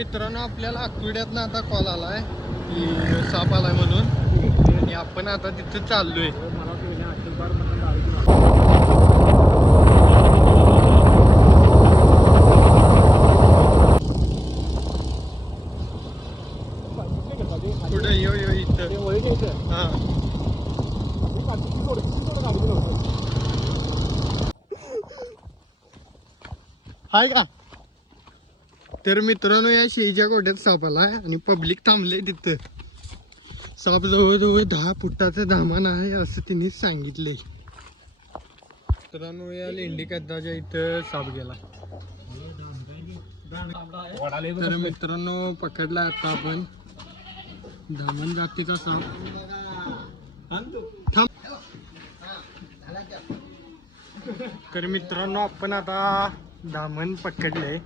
मित्रांनो आपल्याला आकुर्ड्यातनं आता कॉल आलाय की साप आलाय म्हणून आणि आपण आता तिथं चाललोय. कुठं यो यो इथं हा हाय का. तर मित्रांनो या शेळीच्या गोट्यात साप आलाय आणि पब्लिक थांबले तिथं. साप जवळजवळ 10 फुटाचं धामान आहे असं तिने सांगितले. मित्रांनो या लेंडी कद्दाच्या इथं साप गेला. तर मित्रांनो पकडला आता आपण धामण जातीचा साप. तर मित्रांनो आपण आता धामण पकडले.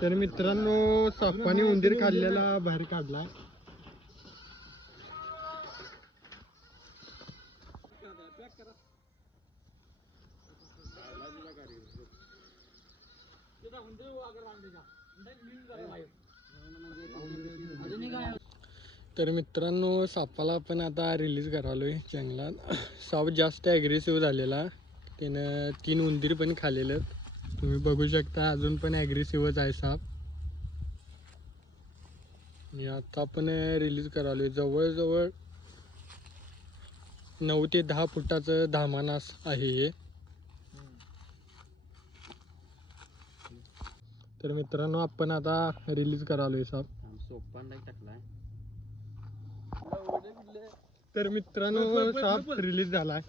तर मित्रांनो सापाने उंदीर खाल्लेला बाहेर काढला. तर मित्रांनो सापाला आपण आता रिलीज करालोय जंगलात. साप जास्त ॲग्रेसिव्ह झालेला, त्यानं 3 उंदीर पण खाल्लेलं. तुम्ही बघू शकता अजून पण ॲग्रेसिव्हच आहे साप. आणि आता आपण रिलीज करालोय. जवळजवळ 9 ते 10 फुटाचं धामानास आहे हे. तर मित्रांनो आपण आता रिलीज करालोय साप. तर मित्रांनो साप रिलीज झालाय.